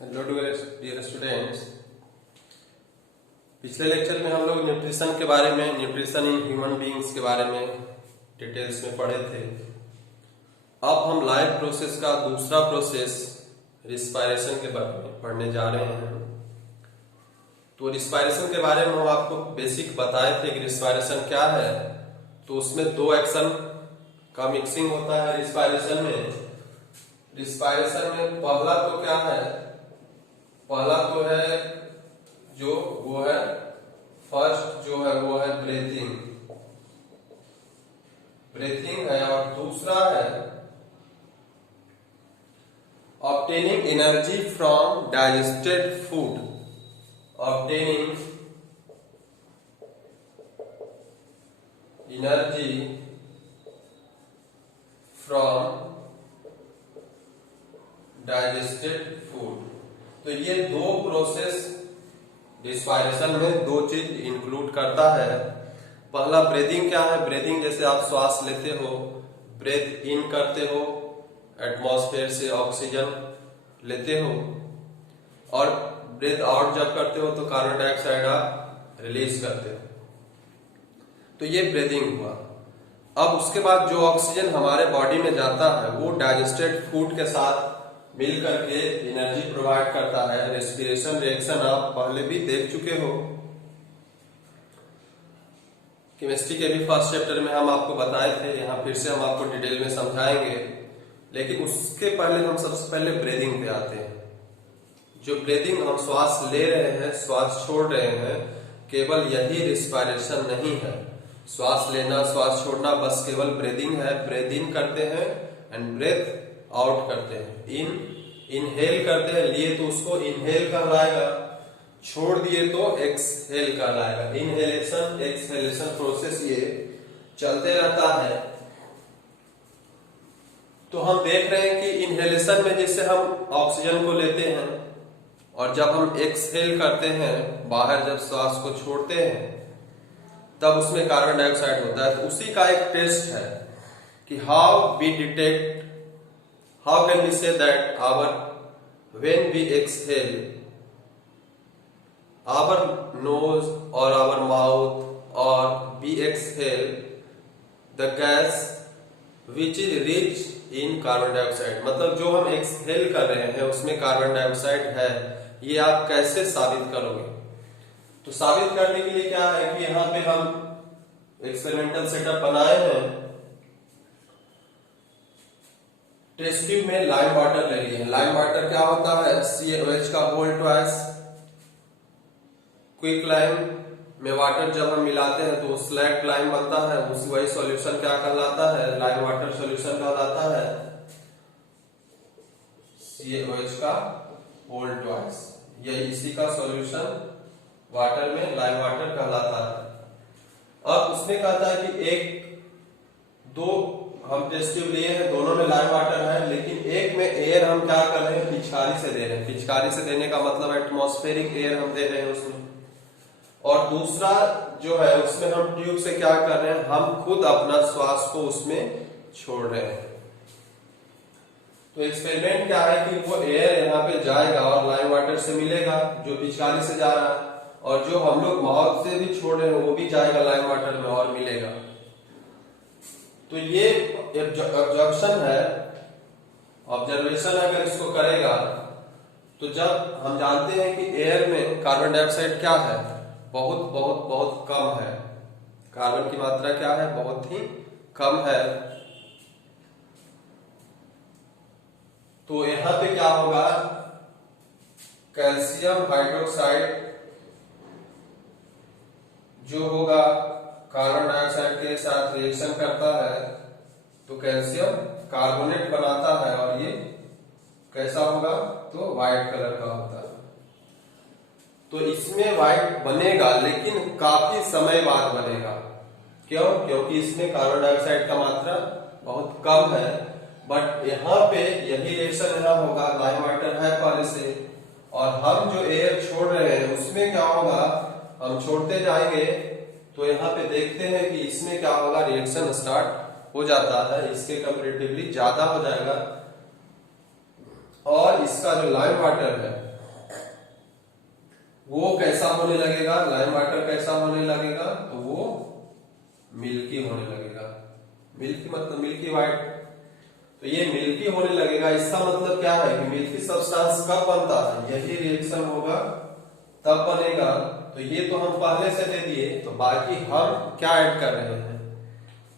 Hello dear students. पिछले lecture में हम लोग न्यूट्रिशन के बारे में, न्यूट्रिशन इन ह्यूमन बीइंग्स के बारे में डिटेल्स में पढ़े थे। अब हम लाइफ प्रोसेस का दूसरा प्रोसेस रिस्पायरेशन के बारे में पढ़ने जा रहे हैं। तो रिस्पायरेशन के बारे में हम आपको बेसिक बताए थे कि रिस्पायरेशन क्या है। तो उसमें दो एक्शन का मिक्सिंग होता है रिस्पायरेशन में। रिस्पायरेशन में पहला तो क्या है, पहला तो है जो वो है फर्स्ट जो है वो है ब्रीथिंग, ब्रीथिंग है। और दूसरा है obtaining energy from digested food, obtaining energy from digested food. तो ये दो प्रोसेस रिस्पायरेशन में दो चीज इंक्लूड करता है। पहला ब्रीदिंग क्या है, ब्रीदिंग जैसे आप श्वास लेते हो, ब्रेथ इन करते हो, एटमॉस्फेयर से ऑक्सीजन लेते हो, और ब्रेथ आउट जब करते हो तो कार्बन डाइऑक्साइड आप रिलीज करते हो। तो ये ब्रीदिंग हुआ। अब उसके बाद जो ऑक्सीजन हमारे बॉडी में जाता है वो डाइजेस्टेड फूड के साथ मिल करके एनर्जी प्रोवाइड करता है। रेस्पिरेशन रिएक्शन आप पहले भी देख चुके हो, केमिस्ट्री के भी फर्स्ट चैप्टर में हम आपको बताए थे। यहाँ फिर से हम आपको डिटेल में समझाएंगे, लेकिन उसके पहले हम सबसे पहले ब्रीदिंग पे आते हैं। जो ब्रीदिंग हम श्वास ले रहे हैं, श्वास छोड़ रहे हैं, केवल यही रिस्पायरेशन नहीं है। श्वास लेना, श्वास छोड़ना बस केवल ब्रीदिंग है। ब्रीथ इन करते हैं एंड ब्रेथ आउट करते हैं। इनहेल करते हैं, लिए तो उसको इनहेल कहलाएगा, छोड़ दिए तो एक्सहेल कहलाएगा। इनहेलेशन एक्सहेलेशन प्रोसेस ये चलते रहता है। तो हम देख रहे हैं कि इनहेलेशन में जैसे हम ऑक्सीजन को लेते हैं और जब हम एक्सहेल करते हैं, बाहर जब श्वास को छोड़ते हैं, तब उसमें कार्बन डाइऑक्साइड होता है। तो उसी का एक टेस्ट है कि how we detect, how can we say that when we exhale, our nose or our mouth, or we exhale the gas which is rich in carbon dioxide, मतलब जो हम एक्सहेल कर रहे हैं उसमें कार्बन डाइऑक्साइड है। ये आप कैसे साबित करोगे? तो साबित करने के लिए क्या है कि यहाँ पे हम एक्सपेरिमेंटल सेटअप बनाए हैं। टेस्ट ट्यूब में लाइम वाटर ले लिए हैं। लाइम वाटर क्या होता है, CaOH का होल ट्वाइस। क्विक लाइम में वाटर जब हम मिलाते हैं तो स्लैक लाइम बनता है। वही सॉल्यूशन क्या कहलाता है, लाइम वाटर सॉल्यूशन कहलाता है। CaOH का होल ट्वाइस, यही इसी का सॉल्यूशन वाटर में लाइम वाटर कहलाता है। अब उसने कहता है कि एक दो हम टेस्ट ट्यूब लिए हैं, दोनों में लाइम वाटर है, लेकिन एक में एयर हम क्या कर रहे हैं, पिचकारी से दे रहे हैं। पिचकारी से देने का मतलब एटमॉस्फेरिक एयर हम दे रहे हैं उसमें। और दूसरा जो है उसमें हम ट्यूब से क्या कर रहे हैं, हम खुद अपना श्वास को उसमें छोड़ रहे हैं। तो एक्सपेरिमेंट क्या है कि वो एयर यहाँ पे जाएगा और लाइम वाटर से मिलेगा जो पिचकारी से जा रहा है, और जो हम लोग माउथ से भी छोड़ रहे हैं वो भी जाएगा लाइम वाटर में और मिलेगा। तो ये ऑब्जर्वेशन है, ऑब्जर्वेशन अगर इसको करेगा तो जब हम जानते हैं कि एयर में कार्बन डाइऑक्साइड क्या है, बहुत बहुत बहुत कम है। कार्बन की मात्रा क्या है, बहुत ही कम है। तो यहां पे क्या होगा, कैल्शियम हाइड्रोक्साइड जो होगा कार्बन डाइऑक्साइड के साथ रिएक्शन करता है तो कैल्शियम कार्बोनेट बनाता है, और ये कैसा होगा, तो व्हाइट कलर का होता है। तो इसमें व्हाइट बनेगा, लेकिन काफी समय बाद बनेगा। क्यों? क्योंकि इसमें कार्बन डाइऑक्साइड का मात्रा बहुत कम है। बट यहाँ पे यही रिएक्शन यहाँ होगा, लाइम वाटर है पहले से, और हम जो एयर छोड़ रहे हैं उसमें क्या होगा, हम छोड़ते जाएंगे तो यहाँ पे देखते हैं कि इसमें क्या होगा, रिएक्शन स्टार्ट हो जाता है, इसके कंपैरेटिवली ज्यादा हो जाएगा। और इसका जो लाइम वाटर है वो कैसा होने लगेगा, लाइम वाटर कैसा होने लगेगा, तो वो मिल्की होने लगेगा। मिल्की मतलब मिल्की व्हाइट। तो ये मिल्की होने लगेगा, इसका मतलब क्या है कि मिल्की सब्सटेंस कब बनता है, यही रिएक्शन होगा तब बनेगा। तो ये तो हम पहले से दे दिए, तो बाकी हम क्या ऐड कर रहे हैं,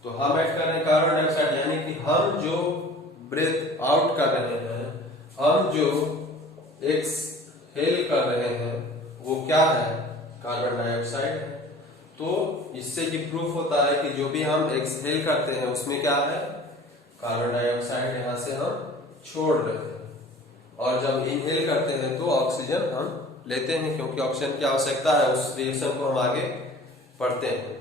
तो हम ऐड कर रहे हैं कार्बन डाइऑक्साइड, यानी कि हम जो ब्रेथ आउट कर रहे हैं, हम जो एक्सहेल कर रहे हैं वो क्या है, कार्बन डाइऑक्साइड है। तो इससे ये प्रूफ होता है कि जो भी हम एक्सहेल करते हैं उसमें क्या है, कार्बन डाइऑक्साइड यहां से हम छोड़ रहे हैं, और जब इनहेल करते हैं तो ऑक्सीजन हम लेते हैं, क्योंकि ऑक्सीजन की आवश्यकता है। उस रिएक्शन को हम आगे पढ़ते हैं।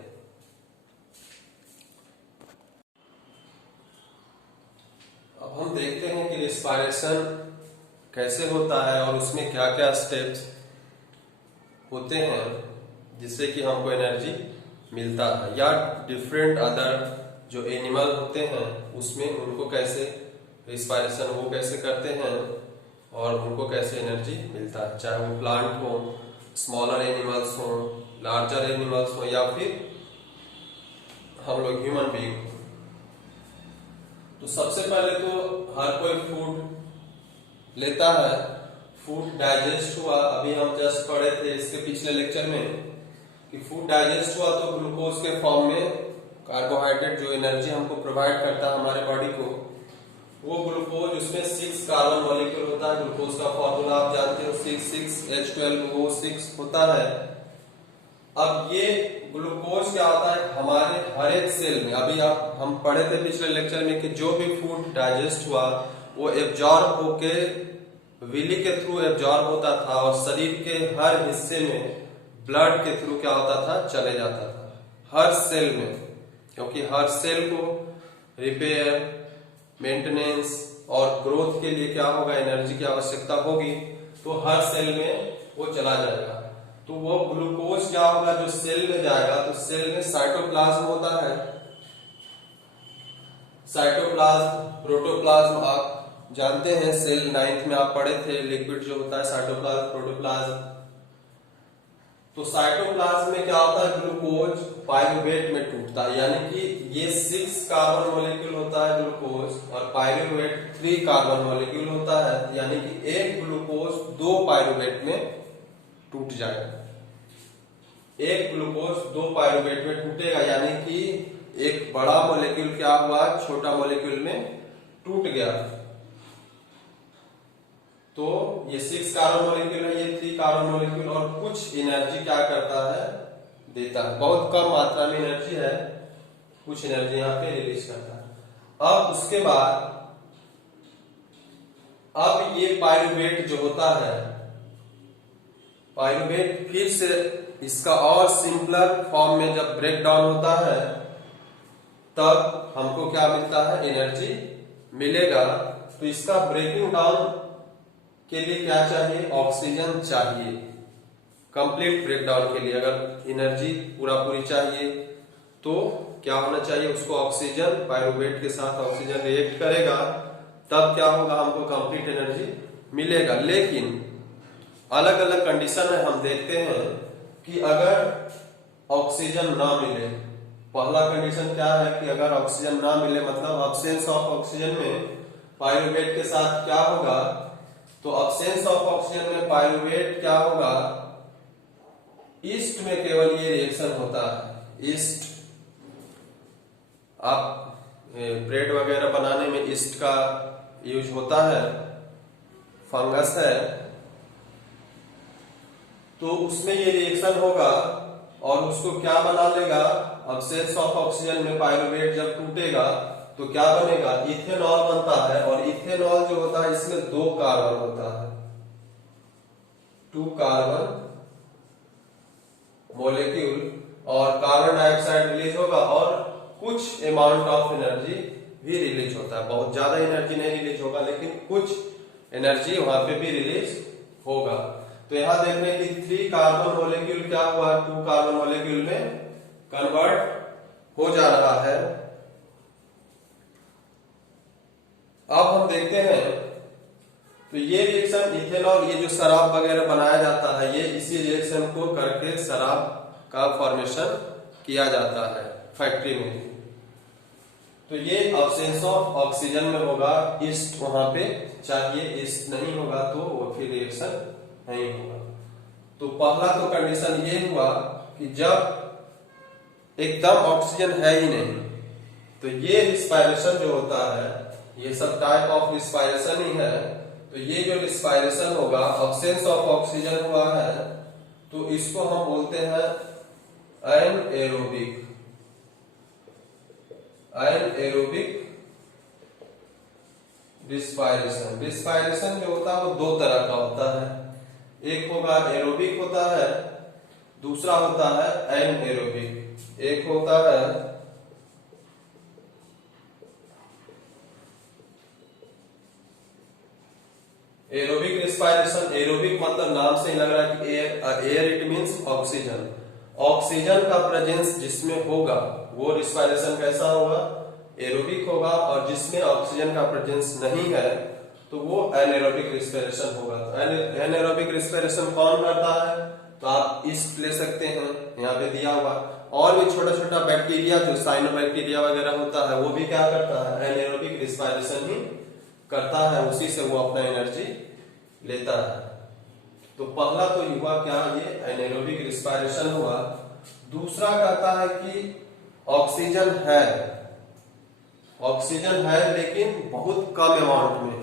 अब हम देखते हैं कि रिस्पायरेशन कैसे होता है और उसमें क्या क्या स्टेप्स होते हैं जिससे कि हमको एनर्जी मिलता है, या डिफरेंट अदर जो एनिमल होते हैं उसमें उनको कैसे रिस्पायरेशन वो कैसे करते हैं और उनको कैसे एनर्जी मिलता है, चाहे वो प्लांट हो, स्मॉलर एनिमल्स हो, लार्जर एनिमल्स हो, या फिर हम लोग ह्यूमन बीइंग हो। तो सबसे पहले तो हर कोई फूड लेता है, फूड डाइजेस्ट हुआ, अभी हम जस्ट पढ़े थे इसके पिछले लेक्चर में कि फूड डाइजेस्ट हुआ तो ग्लूकोज के फॉर्म में कार्बोहाइड्रेट जो एनर्जी हमको प्रोवाइड करता है हमारे बॉडी को, वो ग्लूकोज, उसमें 6 कार्बन मॉलिक्यूल होता है। ग्लूकोज का फॉर्मूला आप जानते हो, 6H12O6 होता है। अब ये ग्लूकोज क्या होता है हमारे हर एक सेल में, अभी हम पढ़े थे पिछले लेक्चर में कि जो भी फूड डाइजेस्ट हुआ वो एब्जॉर्ब होके विली के थ्रू एब्जॉर्ब होता था और शरीर के हर हिस्से में ब्लड के थ्रू क्या होता था, चले जाता था हर सेल में, क्योंकि हर सेल को रिपेयर, मेंटेनेंस और ग्रोथ के लिए क्या होगा, एनर्जी की आवश्यकता होगी, तो हर सेल में वो चला जाएगा। तो वो ग्लूकोज क्या होगा जो सेल में जाएगा, तो सेल में साइटोप्लाज्म होता है, साइटोप्लाज्म, प्रोटोप्लाज्म आप जानते हैं, सेल 9th में आप पढ़े थे, लिक्विड जो होता है साइटोप्लाज्म, प्रोटोप्लाज्म। तो साइटोप्लाज्म में क्या होता है, ग्लूकोज पाइरुवेट में टूटता है, यानी कि ये 6 कार्बन मॉलिक्यूल होता है ग्लूकोज और पाइरुवेट 3 कार्बन मॉलिक्यूल होता है, यानी कि एक ग्लूकोज 2 पाइरुवेट में टूट जाएगा। एक ग्लूकोज 2 पाइरुवेट में टूटेगा, यानी कि एक बड़ा मॉलिक्यूल क्या हुआ, छोटा मॉलिक्यूल में टूट गया। तो ये 6 कार्बन मॉलिक्यूल है, ये 3 कार्बन मॉलिक्यूल, और कुछ एनर्जी क्या करता है, देता है। बहुत कम मात्रा में एनर्जी है, कुछ एनर्जी यहाँ पे रिलीज करता है। अब उसके बाद अब ये पाइरुवेट जो होता है, पाइरुवेट फिर से इसका और सिंपलर फॉर्म में जब ब्रेक डाउन होता है तब हमको क्या मिलता है, एनर्जी मिलेगा। तो इसका ब्रेकिंग डाउन के लिए क्या चाहिए, ऑक्सीजन चाहिए। कंप्लीट ब्रेकडाउन के लिए अगर एनर्जी पूरी चाहिए तो क्या होना चाहिए, उसको ऑक्सीजन, पाइरुवेट के साथ ऑक्सीजन रिएक्ट करेगा, तब क्या होगा, हमको कंप्लीट एनर्जी मिलेगा। लेकिन अलग अलग कंडीशन में हम देखते हैं कि अगर ऑक्सीजन ना मिले, पहला कंडीशन क्या है कि अगर ऑक्सीजन ना मिले मतलब अब्सेंस ऑफ ऑक्सीजन में पाइरुवेट के साथ क्या होगा, तो अब्सेंस ऑफ ऑक्सीजन में पाइरुवेट क्या होगा, ईस्ट में केवल ये रिएक्शन होता है। ईस्ट, आप ब्रेड वगैरह बनाने में ईस्ट का यूज होता है, फंगस है, तो उसमें ये रिएक्शन होगा और उसको क्या बना लेगा, अब्सेंस ऑफ ऑक्सीजन में पाइरुवेट जब टूटेगा तो क्या बनेगा, इथेनॉल बनता है। और इथेनॉल जो होता है इसमें 2 कार्बन होता है, 2 कार्बन मॉलिक्यूल, और कार्बन डाइऑक्साइड रिलीज होगा और कुछ अमाउंट ऑफ एनर्जी भी रिलीज होता है। बहुत ज्यादा एनर्जी नहीं रिलीज होगा, लेकिन कुछ एनर्जी वहां पे भी रिलीज होगा। तो यहां देख रहे हैं कि 3 कार्बन मॉलिक्यूल क्या हुआ, 2 कार्बन मॉलिक्यूल में कन्वर्ट हो जा रहा है। अब हम देखते हैं तो ये रिएक्शन इथेनॉल, ये जो शराब वगैरह बनाया जाता है, ये इसी रिएक्शन को करके शराब का फॉर्मेशन किया जाता है फैक्ट्री में। तो ये ऑब्सेंस ऑफ ऑक्सीजन में होगा, ईस्ट वहां पे चाहिए, ईस्ट नहीं होगा तो वो फिर रिएक्शन नहीं होगा। तो पहला तो कंडीशन ये हुआ कि जब एकदम ऑक्सीजन है ही नहीं, तो ये रिस्पायरेशन जो होता है, ये सब टाइप ऑफ रिस्पायरेशन ही है। तो ये जो रिस्पायरेशन होगा, ऑब्सेंस ऑफ ऑक्सीजन हुआ है, तो इसको हम बोलते हैं एनएरोबिक। Anaerobic respiration. रिस्पायरेशन जो होता है वो दो तरह का होता है, एक होगा एरोबिक होता है, दूसरा होता है एनएरोबिक। एक होता है एरोबिक रिस्पायरेशन। एरोबिक मतलब नाम से ही लग रहा है कि air it means oxygen. Oxygen का प्रेजेंस जिसमें होगा वो रिस्पायरेशन कैसा होगा, एरोबिक होगा। और जिसमें ऑक्सीजन का प्रेजेंस नहीं है तो वो एनारोबिक रिस्पायरेशन होगा। एनारोबिक रिस्पायरेशन कौन करता है, तो आप ईस्ट ले सकते हैं, यहाँ पे दिया हुआ। और भी छोटा छोटा बैक्टीरिया जो साइनोबैक्टीरिया वगैरह होता है, वो भी क्या करता है, एनारोबिक रिस्पायरेशन ही करता है, उसी से वो अपना एनर्जी लेता है। तो पहला तो हुआ क्या, ये एनारोबिक रिस्पायरेशन हुआ। दूसरा कहता है कि ऑक्सीजन है, ऑक्सीजन है लेकिन बहुत कम अमाउंट में।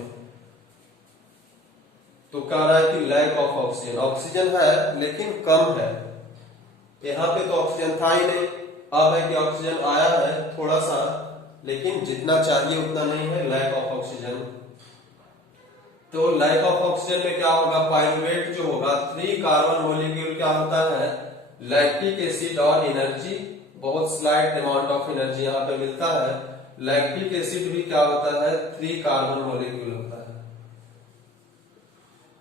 तो कह रहा है कि लैक ऑफ ऑक्सीजन। ऑक्सीजन है लेकिन कम है, यहाँ पे तो ऑक्सीजन था ही नहीं, अब है कि ऑक्सीजन आया है थोड़ा सा, लेकिन जितना चाहिए उतना नहीं है, लैक ऑफ ऑक्सीजन। तो लैक ऑफ ऑक्सीजन में क्या होगा, पाइरुवेट जो होगा, 3 कार्बन मॉलिक्यूल क्या होता है, लैक्टिक एसिड और एनर्जी, बहुत स्लाइट अमाउंट ऑफ एनर्जी यहाँ पे मिलता है। लैक्टिक एसिड भी क्या होता है, 3 कार्बन मॉलिक्यूल होता है,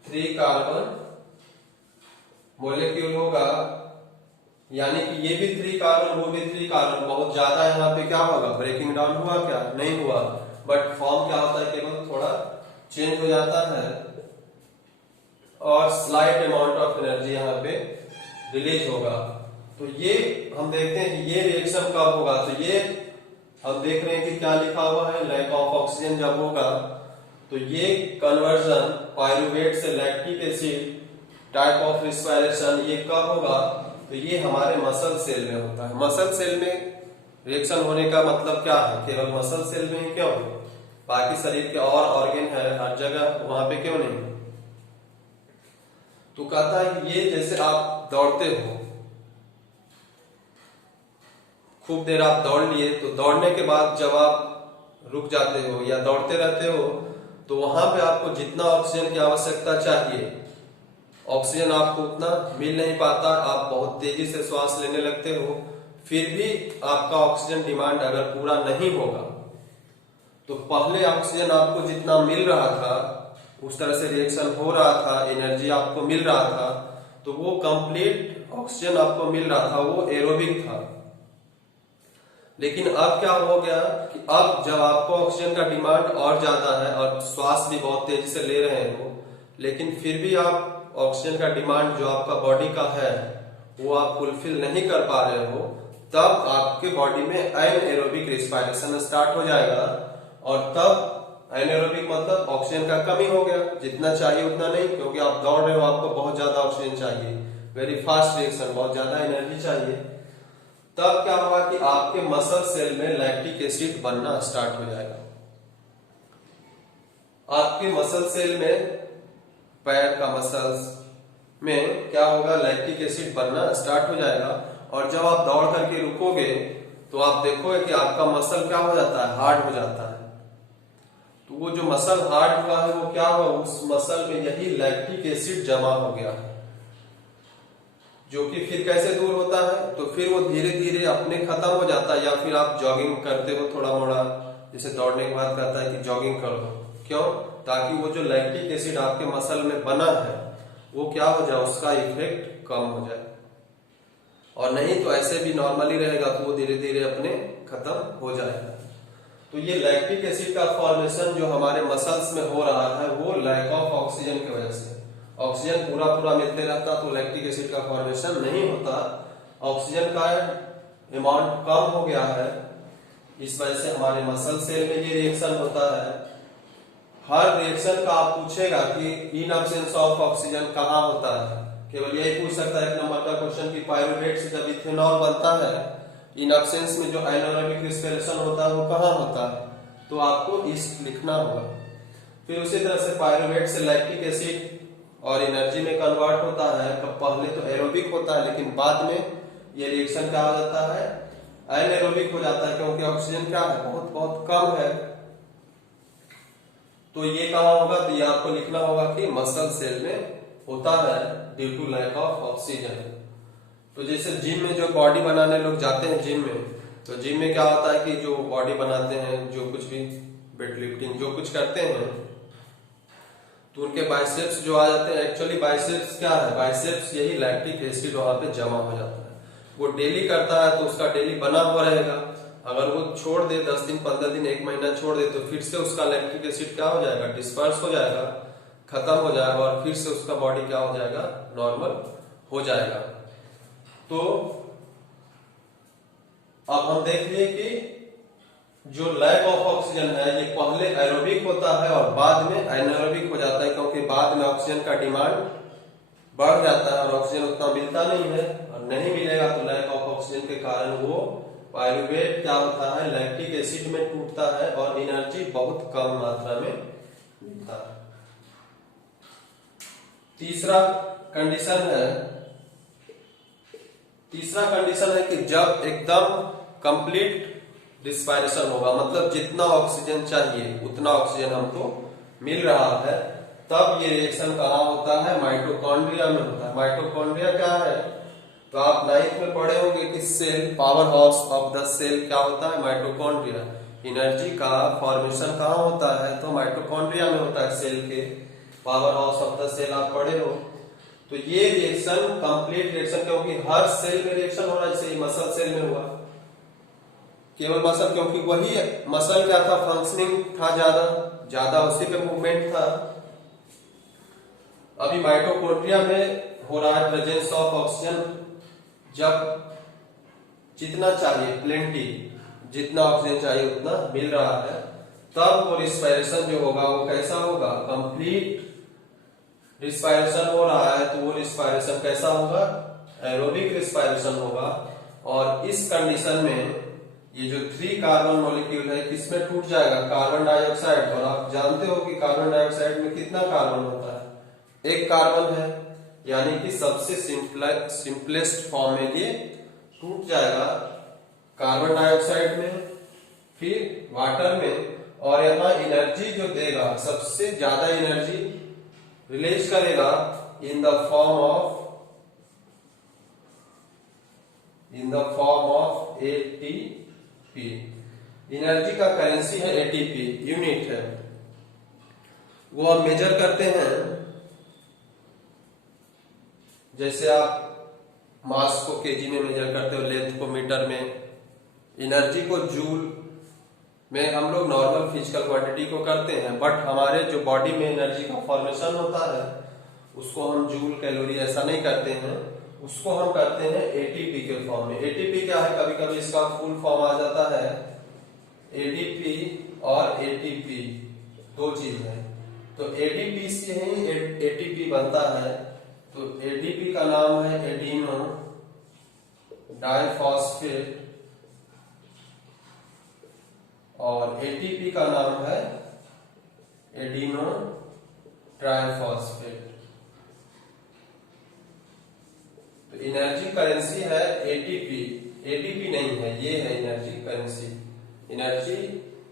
3 कार्बन मॉलिक्यूल होगा। यानी कि ये भी 3 कार्बन, वो भी 3 कार्बन, बहुत ज्यादा यहाँ पे क्या होगा, ब्रेकिंग डाउन हुआ क्या, नहीं हुआ, बट फॉर्म क्या होता है, केवल थोड़ा चेंज हो जाता है और स्लाइट अमाउंट ऑफ एनर्जी यहाँ पे रिलीज होगा। तो ये हम देखते हैं कि ये रिएक्शन कब होगा, तो ये हम देख रहे हैं कि क्या लिखा हुआ है, लैक ऑफ ऑक्सीजन जब होगा तो ये कन्वर्जन पाइरुवेट से lactic acid type of respiration ये कब होगा, तो ये हमारे मसल सेल में होता है। मसल सेल में रिएक्शन होने का मतलब क्या है, केवल मसल सेल में ही क्यों, बाकी शरीर के और ऑर्गन है हर जगह, वहां पे क्यों नहीं। तो कहता है कि ये जैसे आप दौड़ते हो, खूब देर आप दौड़ लिए, तो दौड़ने के बाद जब आप रुक जाते हो या दौड़ते रहते हो, तो वहां पे आपको जितना ऑक्सीजन की आवश्यकता चाहिए, ऑक्सीजन आपको उतना मिल नहीं पाता, आप बहुत तेजी से श्वास लेने लगते हो, फिर भी आपका ऑक्सीजन डिमांड अगर पूरा नहीं होगा, तो पहले ऑक्सीजन आपको जितना मिल रहा था, उस तरह से रिएक्शन हो रहा था, एनर्जी आपको मिल रहा था, तो वो कंप्लीट ऑक्सीजन आपको मिल रहा था, वो एरोबिक था। लेकिन अब क्या हो गया कि अब जब आपको ऑक्सीजन का डिमांड और ज्यादा है और श्वास भी बहुत तेजी से ले रहे हो, लेकिन फिर भी आप ऑक्सीजन का डिमांड जो आपका बॉडी का है वो आप फुलफिल नहीं कर पा रहे हो, तब आपके बॉडी में एनएरोबिक रिस्पायरेशन स्टार्ट हो जाएगा। और तब एनएरोबिक मतलब ऑक्सीजन का कमी हो गया, जितना चाहिए उतना नहीं, क्योंकि आप दौड़ रहे हो, आपको बहुत ज्यादा ऑक्सीजन चाहिए, वेरी फास्ट रिएक्शन, बहुत ज्यादा एनर्जी चाहिए। तब क्या होगा कि आपके मसल सेल में लैक्टिक एसिड बनना स्टार्ट हो जाएगा। आपके मसल सेल में, पैर का मसल्स में क्या होगा, लैक्टिक एसिड बनना स्टार्ट हो जाएगा। और जब आप दौड़ करके रुकोगे तो आप देखोगे कि आपका मसल क्या हो जाता है, हार्ड हो जाता है। तो वो जो मसल हार्ड हुआ है वो क्या हुआ, उस मसल में यही लैक्टिक एसिड जमा हो गया है, जो कि फिर कैसे दूर होता है, तो फिर वो धीरे धीरे अपने खत्म हो जाता है। या फिर आप जॉगिंग करते हो थोड़ा मोड़ा, जैसे दौड़ने के बाद कहता है कि जॉगिंग करो, क्यों, ताकि वो जो लैक्टिक एसिड आपके मसल में बना है वो क्या हो जाए, उसका इफेक्ट कम हो जाए। और नहीं तो ऐसे भी नॉर्मली रहेगा तो वो धीरे धीरे अपने खत्म हो जाएगा। तो ये लैक्टिक एसिड का फॉर्मेशन जो हमारे मसल्स में हो रहा है वो लैक ऑफ ऑक्सीजन की वजह से। ऑक्सीजन पूरा पूरा मिलते रहता तो लैक्टिक एसिड का फॉर्मेशन नहीं होता। ऑक्सीजन का अमाउंट कम हो गया है, इस वजह से हमारे मसल सेल में ये रिएक्शन होता है। हर रिएक्शन का आप पूछेगा कि इन एब्सेंस ऑफ ऑक्सीजन कहाँ होता है, केवल यही पूछ सकता है 1 नंबर का क्वेश्चन कि पायरुवेट से जब इथेनॉल बनता है, इन एब्सेंस में जो एनारोबिक रेस्पिरेशन होता है वो कहाँ होता है, तो आपको ईस्ट लिखना होगा। फिर उसी तरह से पायरुवेट से लैक्टिक एसिड और एनर्जी में कन्वर्ट होता है। पहले तो एरोबिक होता है, लेकिन बाद में ये रिएक्शन क्या हो जाता है, एनारोबिक हो जाता है, क्योंकि ऑक्सीजन क्या है, बहुत बहुत कम है। तो ये कहाँ होगा, तो ये आपको लिखना होगा कि मसल सेल में होता है due to lack of oxygen. तो जैसे जिम में जो बॉडी बनाने लोग जाते हैं जिम में, तो जिम में क्या होता है कि जो बॉडी बनाते हैं, जो कुछ भी वेट लिफ्टिंग जो कुछ करते हैं, तो उनके बाइसेप्स जो आ जाते हैं, एक्चुअली बाइसेप्स क्या है, बाइसेप्स यही लैक्टिक एसिड वहां पे जमा हो जाता है। वो डेली करता है तो उसका डेली बना हुआ रहेगा। अगर वो छोड़ दे 10 दिन 15 दिन 1 महीना छोड़ दे, तो फिर से उसका लैक्टिक एसिड क्या हो जाएगा, डिस्पर्स हो जाएगा, खत्म हो जाएगा, और फिर से उसका बॉडी क्या हो जाएगा, नॉर्मल हो जाएगा। तो अब हम देख लिए कि जो लैक ऑफ ऑक्सीजन है ये पहले एरोबिक होता है और बाद में एनारोबिक हो जाता है, क्योंकि बाद में ऑक्सीजन का डिमांड बढ़ जाता है और ऑक्सीजन उतना मिलता नहीं है, और नहीं मिलेगा तो लैक ऑफ ऑक्सीजन के कारण वो पायरुवेट क्या होता है, लैक्टिक एसिड में टूटता है और एनर्जी बहुत कम मात्रा में मिलता है। तीसरा कंडीशन है कि जब एकदम कंप्लीट रिस्पायरेशन होगा, मतलब जितना ऑक्सीजन चाहिए उतना ऑक्सीजन हमको मिल रहा है, तब ये रिएक्शन कहाँ होता है, माइटोकॉन्ड्रिया में होता है। माइटोकॉन्ड्रिया क्या है, तो आप 9th में पढ़े होंगे कि cell powerhouse of the cell क्या होता है, माइटोकॉन्ड्रिया। एनर्जी का फॉर्मेशन कहाँ होता है, तो माइटोकॉन्ड्रिया में होता है, सेल के powerhouse of the cell आप पढ़े हो। तो ये रिएक्शन कंप्लीट रिएक्शन, क्योंकि हर सेल में रिएक्शन हो रहा है, जैसे मसल सेल में हुआ, केवल मसल, क्योंकि वही मसल क्या था, फंक्शनिंग था, ज्यादा उसी पे मूवमेंट था। अभी माइटोकॉन्ड्रिया में हो रहा है प्रेजेंस ऑफ ऑक्सीजन, जब जितना चाहिए प्लेंटी, जितना ऑक्सीजन चाहिए उतना मिल रहा है, तब वो रिस्पायरेशन जो होगा वो कैसा होगा, कंप्लीट रिस्पायरेशन हो रहा है, तो वो रिस्पायरेशन कैसा होगा, एरोबिक रिस्पायरेशन होगा। और इस कंडीशन में ये जो 3 कार्बन मॉलिक्यूल है किसमें टूट जाएगा, कार्बन डाइऑक्साइड। और आप जानते हो कि कार्बन डाइऑक्साइड में कितना कार्बन होता है, 1 कार्बन है, यानी कि सबसे सिंपलेस्ट फॉर्म में ये टूट जाएगा कार्बन डाइऑक्साइड में, फिर वाटर में, और यहाँ एनर्जी जो देगा, सबसे ज्यादा एनर्जी रिलीज करेगा in the form of ATP. Energy का करेंसी है एटीपी, यूनिट है, वो हम मेजर करते हैं। जैसे आप मास को केजी में मेजर करते हो, लेंथ को मीटर में, एनर्जी को जूल में हम लोग नॉर्मल फिजिकल क्वांटिटी को करते हैं, बट हमारे जो बॉडी में एनर्जी का फॉर्मेशन होता है उसको हम जूल कैलोरी ऐसा नहीं करते हैं, उसको हम करते हैं एटीपी के फॉर्म में। एटीपी क्या है, कभी कभी इसका फुल फॉर्म आ जाता है एडीपी और एटीपी, 2 चीज है। तो एडीपी से ही एटीपी बनता है। तो एडीपी का नाम है एडिनो डाइफॉस्फेट और एटीपी का नाम है एडिनो ट्राइफॉस्फेट। तो एनर्जी करेंसी है एटीपी, एटीपी नहीं है, ये है energy currency. Energy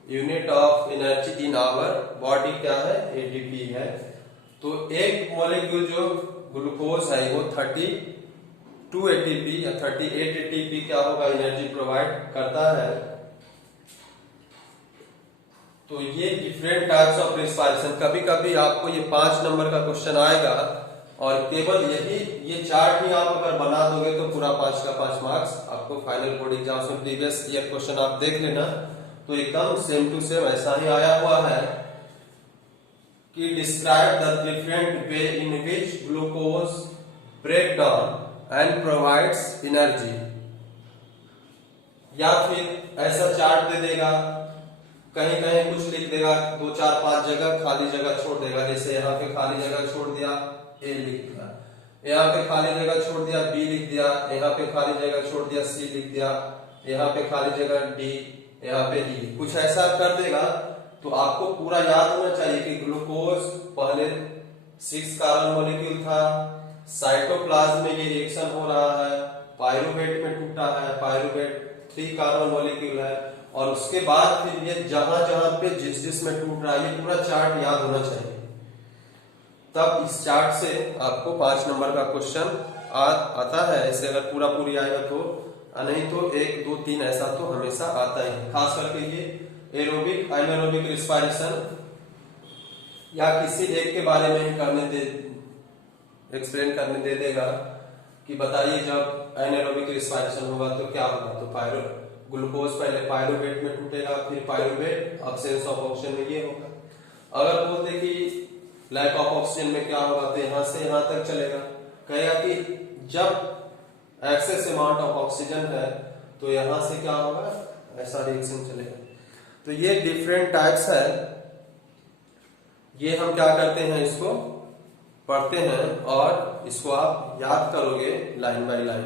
unit of energy in our body क्या है, एटीपी है। तो एक मॉलिक्यूल जो ग्लूकोज है वो 32 एटीपी या 38 एटीपी क्या होगा, एनर्जी प्रोवाइड करता है। तो ये डिफरेंट टाइप्स ऑफ रिस्पायरेशन, कभी कभी आपको ये 5 नंबर का क्वेश्चन आएगा और केवल ये चार्ट ही आप अगर बना दोगे तो पूरा 5 का 5 मार्क्स आपको फाइनल बोर्ड एग्जाम्स में। प्रीवियस ईयर क्वेश्चन आप देख लेना, तो एकदम सेम टू सेम ऐसा ही आया हुआ है। कि describe the different way in which glucose break down and provides energy. या फिर ऐसा चार्ट दे देगा, कहीं कहीं कुछ लिख देगा, 2 4 5 जगह खाली जगह छोड़ देगा। जैसे यहाँ पे खाली जगह छोड़ दिया, ए लिख दिया, यहाँ पे खाली जगह छोड़ दिया, बी लिख दिया, यहाँ पे खाली जगह छोड़ दिया, सी लिख दिया, यहाँ पे खाली जगह डी, यहाँ पे ई, कुछ ऐसा कर देगा। तो आपको पूरा याद होना चाहिए कि ग्लूकोज पहले 6 कार्बन मॉलिक्यूल था, साइटोप्लाज्म में ये रिएक्शन हो रहा है, पायरुवेट में टूटा है, पायरुवेट 3 कार्बन मॉलिक्यूल है, और उसके बाद फिर ये जहां जहां पे जिस जिस में टूट रहा है, ये पूरा चार्ट याद होना चाहिए। तब इस चार्ट से आपको 5 नंबर का क्वेश्चन आता है। ऐसे अगर पूरा पूरी आएगा तो, नहीं तो 1 2 3 ऐसा तो हमेशा आता ही। खास करके ये एरोबिक एनारोबिक रिस्पायरेशन या किसी एक के बारे में ही करने दे, एक्सप्लेन करने दे देगा कि बताइए जब एनारोबिक रिस्पायरेशन होगा तो क्या होगा। तो ग्लूकोज पहले पायरुवेट में टूटेगा, फिर पायरुवेट अब्सेंस ऑफ ऑक्सीजन में ये होगा। अगर बोलते कि लैक ऑफ ऑक्सीजन में क्या होगा, तो यहां से यहां तक चलेगा। कहेगा कि जब एक्सेस अमाउंट ऑफ ऑक्सीजन है तो यहां से क्या होगा, ऐसा रिएक्शन चलेगा। तो ये डिफरेंट टाइप्स है, ये हम क्या करते हैं, इसको पढ़ते हैं और इसको आप याद करोगे लाइन बाय लाइन।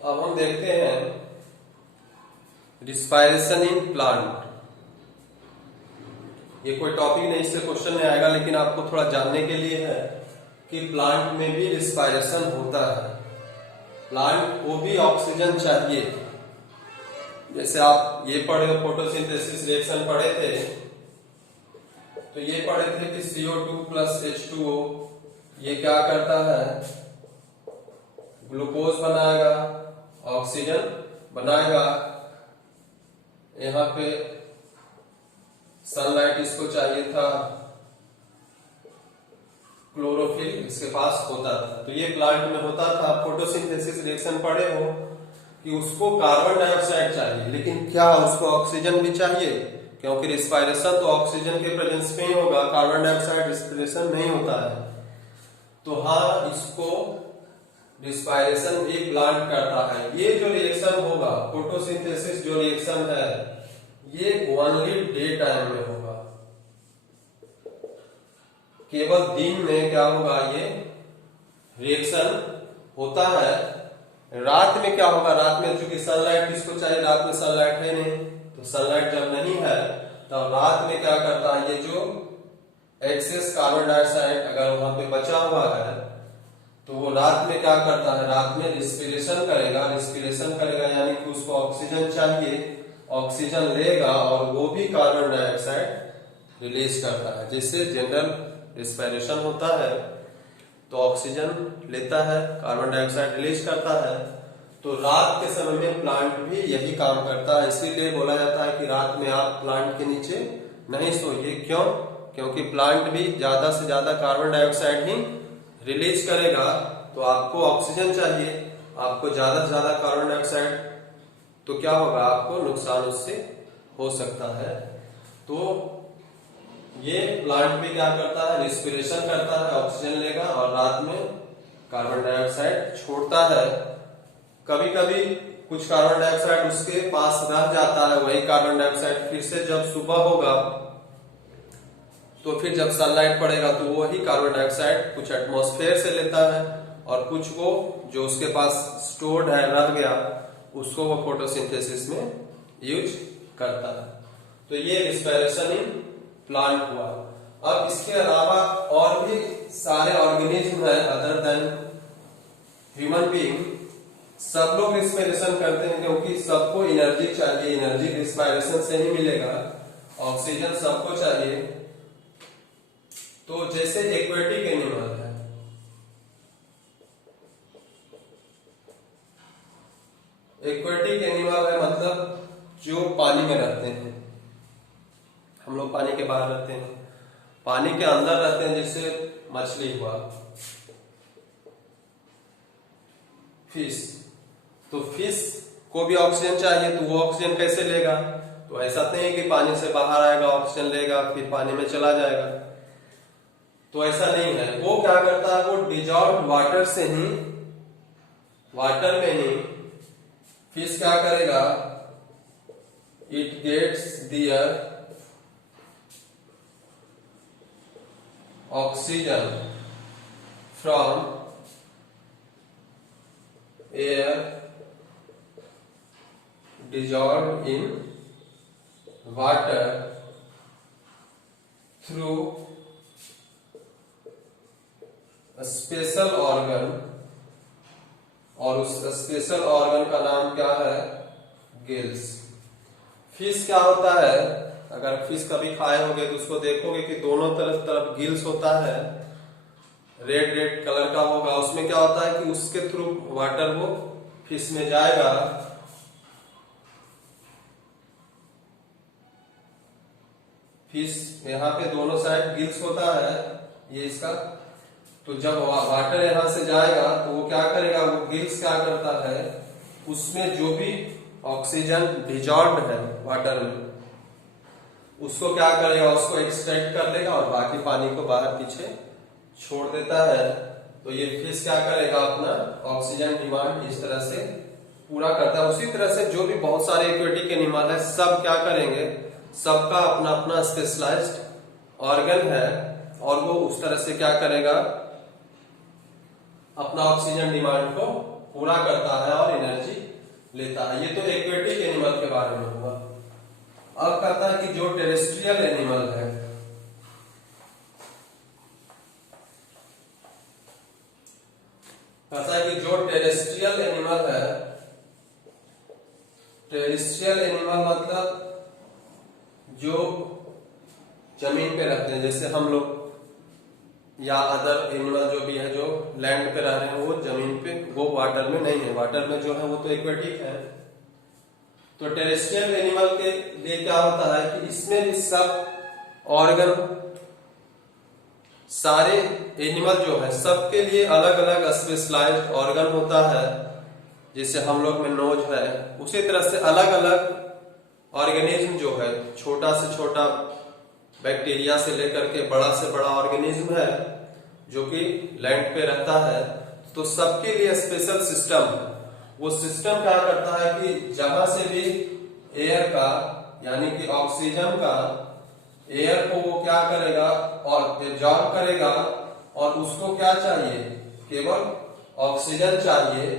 अब हम देखते हैं रिस्पायरेशन इन प्लांट। ये कोई टॉपिक नहीं, इससे क्वेश्चन नहीं आएगा, लेकिन आपको थोड़ा जानने के लिए है कि प्लांट में भी रिस्पायरेशन होता है। प्लांट को भी ऑक्सीजन चाहिए। जैसे आप ये पढ़े हो, फोटोसिंथेसिस रिएक्शन पढ़े थे, तो ये पढ़े थे कि CO2 प्लस H2O ये क्या करता है, ग्लूकोज बनाएगा, ऑक्सीजन बनाएगा। यहाँ पे सनलाइट इसको चाहिए था, क्लोरोफिल इसके पास होता था, तो ये प्लांट में होता था। फोटोसिंथेसिस रिएक्शन पढ़े हो कि उसको कार्बन डाइऑक्साइड चाहिए, लेकिन क्या उसको ऑक्सीजन भी चाहिए, क्योंकि रिस्पायरेशन तो ऑक्सीजन के प्रेजेंस में ही होगा, कार्बन डाइऑक्साइड रिस्पिरेशन नहीं होता है। तो हाँ, इसको रिस्पायरेशन भी प्लांट करता है। ये जो रिएक्शन होगा, फोटोसिंथेसिस जो रिएक्शन है, ये ओनली डे टाइम में होगा, केवल दिन में क्या होगा, ये रिएक्शन होता है। रात में क्या होगा, रात में चूंकि सनलाइट किसको चाहिए, रात में सनलाइट है नहीं, तो सनलाइट जब नहीं है तब रात में क्या करता है, ये जो एक्सेस कार्बन डाइऑक्साइड अगर वहां पे बचा हुआ है तो वो रात में क्या करता है, रात में रिस्पिरेशन करेगा। रिस्पिरेशन करेगा यानी कि उसको ऑक्सीजन चाहिए, ऑक्सीजन लेगा और वो भी कार्बन डाइऑक्साइड रिलीज करता है। जिससे जनरल रिस्पिरेशन होता है तो ऑक्सीजन लेता है, कार्बन डाइऑक्साइड रिलीज करता है। तो रात के समय में प्लांट भी यही काम करता है। इसीलिए बोला जाता है कि रात में आप प्लांट के नीचे नहीं सोइए। क्यों? क्योंकि प्लांट भी ज्यादा से ज्यादा कार्बन डाइऑक्साइड ही रिलीज करेगा, तो आपको ऑक्सीजन चाहिए, आपको ज्यादा से ज्यादा कार्बन डाइऑक्साइड, तो क्या होगा, आपको नुकसान उससे हो सकता है। तो ये प्लांट भी क्या करता है, रिस्पिरेशन करता है, ऑक्सीजन लेगा और रात में कार्बन डाइऑक्साइड छोड़ता है। कभी कभी कुछ कार्बन डाइऑक्साइड उसके पास रह जाता है, वही कार्बन डाइऑक्साइड फिर से जब सुबह होगा तो फिर जब सनलाइट पड़ेगा तो वही कार्बन डाइऑक्साइड कुछ एटमॉस्फेयर से लेता है और कुछ को जो उसके पास स्टोर्ड है, रह गया, उसको वो फोटोसिंथेसिस में यूज करता है। तो ये रिस्पिरेशन इन प्लांट हुआ। अब इसके अलावा और भी सारे ऑर्गेनिज्म है अदर देन ह्यूमन बीइंग, सब लोग रिस्पिरेशन करते हैं क्योंकि सबको एनर्जी चाहिए, एनर्जी रिस्पिरेशन से ही मिलेगा, ऑक्सीजन सबको चाहिए। तो जैसे एक्वेटिक एनिमल है, एक्वेटिक एनिमल है मतलब जो पानी में रहते हैं। हम लोग पानी के बाहर रहते हैं, पानी के अंदर रहते हैं, जैसे मछली हुआ, फिश। तो फिश को भी ऑक्सीजन चाहिए, तो वो ऑक्सीजन कैसे लेगा, तो ऐसा नहीं है कि पानी से बाहर आएगा, ऑक्सीजन लेगा, फिर पानी में चला जाएगा, तो ऐसा नहीं है। वो क्या करता है, वो डिजॉल्व वाटर से ही, वाटर में ही फिश क्या करेगा, it gets their oxygen from air dissolved in water through a special organ, और उस स्पेशल ऑर्गन का नाम क्या है, गिल्स। फिश क्या होता है, अगर फिश कभी खाए होगे तो उसको देखोगे कि दोनों तरफ गिल्स होता है, रेड रेड कलर का होगा। उसमें क्या होता है कि उसके थ्रू वाटर वो फिश में जाएगा, फिश यहाँ पे दोनों साइड गिल्स होता है ये इसका। तो जब वाटर यहाँ से जाएगा तो वो क्या करेगा, वो गिल्स क्या करता है, उसमें जो भी ऑक्सीजन डिजॉल्व्ड है वाटर में, उसको क्या करेगा, उसको एक्सट्रैक्ट कर लेगा और बाकी पानी को बाहर पीछे छोड़ देता है। तो ये फिश क्या करेगा, अपना ऑक्सीजन डिमांड इस तरह से पूरा करता है। उसी तरह से जो भी बहुत सारे एक्वेटिक एनिमल है, सब क्या करेंगे, सबका अपना अपना स्पेशलाइज्ड ऑर्गन है, और वो उस तरह से क्या करेगा, अपना ऑक्सीजन डिमांड को पूरा करता है और एनर्जी लेता है। ये तो एक्वेटिक एनिमल के बारे में हुआ। अब कहता है कि जो टेरेस्ट्रियल एनिमल है, कहता है कि जो टेरेस्ट्रियल एनिमल है, टेरेस्ट्रियल एनिमल मतलब जो जमीन पे रहते हैं, जैसे हम लोग या अदर एनिमल जो भी है जो लैंड पे रह रहे हैं, वो जमीन पे, वो वाटर में नहीं है। वाटर में जो है वो तो एक्वेटिक है। तो टेरेस्ट्रियल एनिमल के लिए क्या होता है कि इसमें भी सब ऑर्गन, सारे एनिमल जो है सबके लिए अलग अलग स्पेशलाइज्ड ऑर्गन होता है। जैसे हम लोग में नोज है, उसी तरह से अलग अलग ऑर्गेनिज्म जो है, छोटा से छोटा बैक्टीरिया से लेकर के बड़ा से बड़ा ऑर्गेनिज्म है जो कि लैंड पे रहता है, तो सबके लिए स्पेशल सिस्टम है। वो सिस्टम क्या करता है कि जहां से भी एयर का, यानी कि ऑक्सीजन का, एयर को वो क्या करेगा और एब्जॉर्ब करेगा, और उसको क्या चाहिए, केवल ऑक्सीजन चाहिए।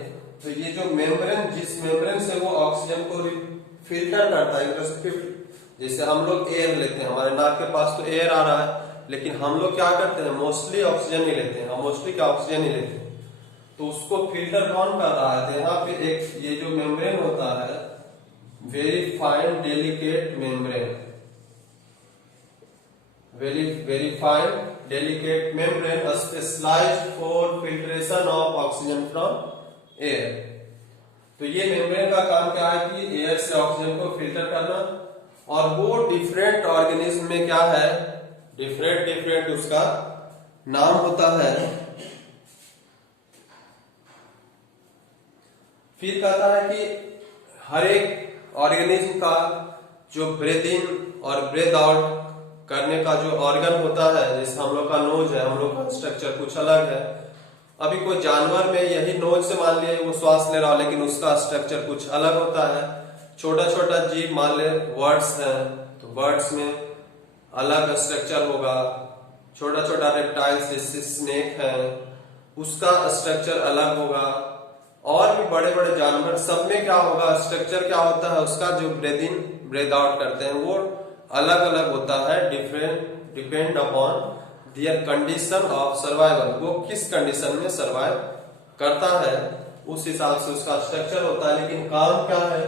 तो ये जो मेम्ब्रेन, जिस मेम्ब्रेन से वो ऑक्सीजन को फिल्टर करता है, जैसे हम लोग एयर लेते हैं, हमारे नाक के पास तो एयर आ रहा है, लेकिन हम लोग क्या करते हैं, मोस्टली ऑक्सीजन ही लेते हैं, हम मोस्टली क्या ऑक्सीजन ही लेते हैं। तो उसको फिल्टर कौन कर रहा है, तो यहाँ पे एक ये जो मेम्ब्रेन होता है, very fine delicate membrane, very fine delicate membrane specialized for filtration of oxygen from air. तो ये मेम्ब्रेन का काम क्या है कि एयर से ऑक्सीजन को फिल्टर करना, और वो डिफरेंट ऑर्गेनिज्म में क्या है, डिफरेंट उसका नाम होता है। फिर कहता है कि हर एक ऑर्गेनिज्म का जो ब्रेथ इन और ब्रेथ आउट करने का जो ऑर्गन होता है, जैसे हम लोग का नोज है, हम लोग का स्ट्रक्चर कुछ अलग है। अभी कोई जानवर में यही नोज से मान लिया वो श्वास ले रहा, लेकिन उसका स्ट्रक्चर कुछ अलग होता है। छोटा छोटा जीव मान ले, बर्ड्स है, तो बर्ड्स में अलग स्ट्रक्चर होगा। छोटा छोटा रेप्टाइल्स जैसे स्नेक है, उसका स्ट्रक्चर अलग होगा। और भी बड़े बड़े जानवर, सब में क्या होगा, स्ट्रक्चर क्या होता है, उसका जो ब्रेथ इन ब्रेथ आउट करते हैं वो अलग अलग होता है, depend upon their condition of survival. वो किस कंडीशन में सर्वाइव करता है उस हिसाब से उसका स्ट्रक्चर होता है। लेकिन काम क्या है,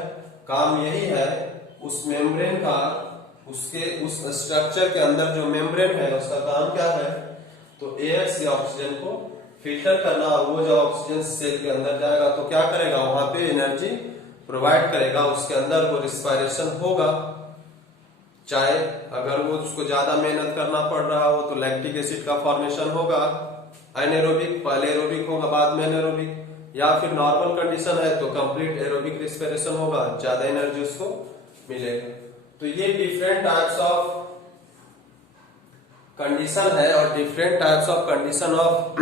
काम यही है उस मेम्ब्रेन का, उसके उस स्ट्रक्चर के अंदर जो मेम्ब्रेन है उसका काम क्या है, तो एयर से ऑक्सीजन को फिल्टर करना। और वो जो ऑक्सीजन सेल के अंदर जाएगा तो क्या करेगा, वहां पे एनर्जी प्रोवाइड करेगा, उसके अंदर वो रिस्पायरेशन होगा। चाहे अगर वो उसको ज्यादा मेहनत करना पड़ रहा हो तो लैक्टिक एसिड का फॉर्मेशन होगा, एनारोबिक, पहले एरोबिक होगा बाद में एनारोबिक, या फिर नॉर्मल कंडीशन है तो कंप्लीट एरोबिक रिस्पिरेशन होगा, ज्यादा एनर्जी उसको मिलेगा। तो ये डिफरेंट टाइप्स ऑफ कंडीशन है और different types of condition of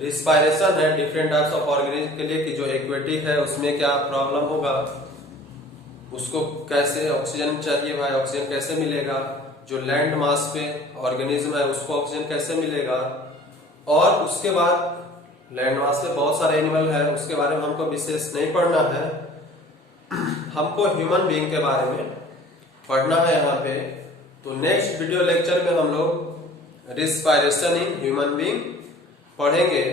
respiration है डिफरेंट टाइप्स ऑफ ऑर्गेनिज्म के लिए कि जो एक्वेटिक है उसमें क्या प्रॉब्लम होगा, उसको कैसे ऑक्सीजन चाहिए भाई, ऑक्सीजन कैसे मिलेगा, जो लैंड मास पे ऑर्गेनिज्म है उसको ऑक्सीजन कैसे मिलेगा, और उसके बाद लैंड मास पे बहुत सारे एनिमल है उसके बारे में हमको विशेष नहीं पढ़ना है, हमको ह्यूमन बीइंग के बारे में पढ़ना है यहाँ पे। तो नेक्स्ट वीडियो लेक्चर में हम लोग रिस्पायरेशन इन ह्यूमन बीइंग पढ़ेंगे,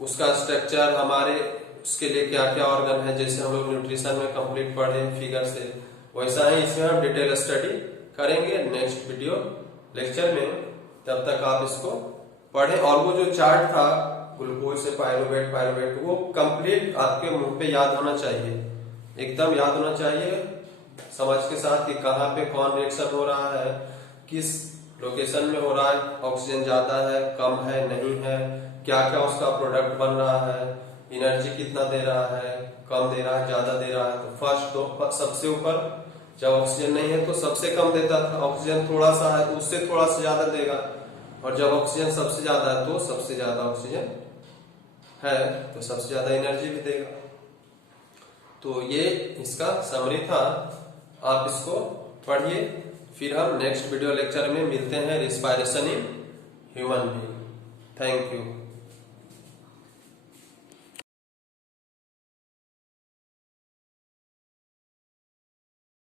उसका स्ट्रक्चर, हमारे उसके लिए क्या क्या ऑर्गन है, जैसे हम लोग न्यूट्रिशन में कंप्लीट पढ़े फिगर से, वैसा ही इसमें हम डिटेल स्टडी करेंगे नेक्स्ट वीडियो लेक्चर में। तब तक आप इसको पढ़ें और वो जो चार्ट था ग्लूकोज से पायरुवेट वो कंप्लीट आपके मुंह पे याद होना चाहिए, एकदम याद होना चाहिए समझ के साथ कि कहाँ पे कौन रिएक्शन हो रहा है, किस लोकेशन में हो रहा है, ऑक्सीजन ज्यादा है कम है नहीं है, क्या क्या उसका प्रोडक्ट बन रहा है, एनर्जी कितना दे रहा है, कम दे रहा है ज्यादा दे रहा है। तो फर्स्ट तो सबसे ऊपर जब ऑक्सीजन नहीं है तो सबसे कम देता था, ऑक्सीजन थोड़ा सा है तो उससे थोड़ा सा ज्यादा देगा, और जब ऑक्सीजन सबसे ज्यादा है तो सबसे ज्यादा ऑक्सीजन है तो सबसे ज्यादा एनर्जी भी देगा। तो ये इसका समरी था, आप इसको पढ़िए, फिर हम नेक्स्ट वीडियो लेक्चर में मिलते हैं respiration in human being. Thank you.